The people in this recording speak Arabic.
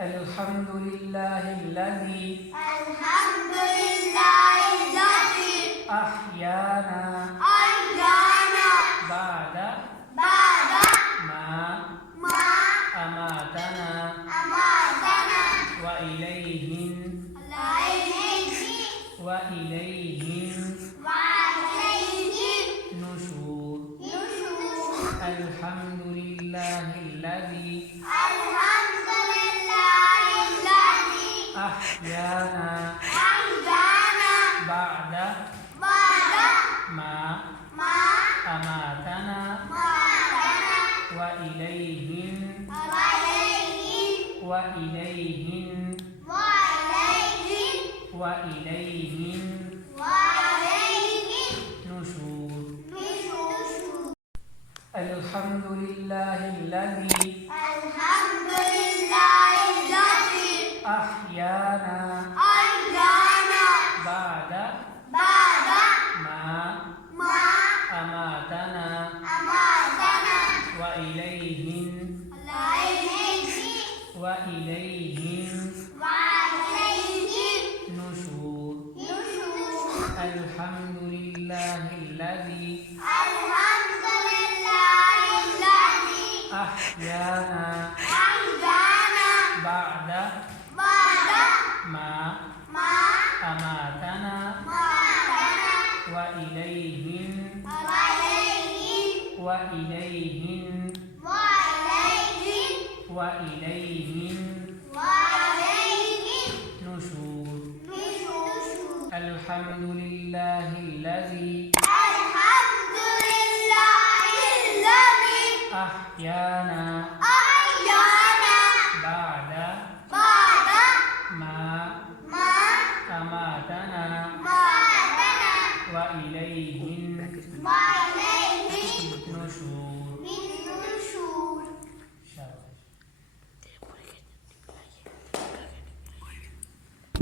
الحمد لله الذي أحيانا بعد ما أماتنا وإليه النشور. الحمد لله الذي أحيانا بعد ما أماتنا وإليه النشور. الحمد لله الذي أحيانا بعد ما أماتنا وإليه النشور. الحمد لله الذي أحيانا بعد ما أماتنا وإليه النشور. الحمد لله الذي أحيانا بعد ما أماتنا وإليه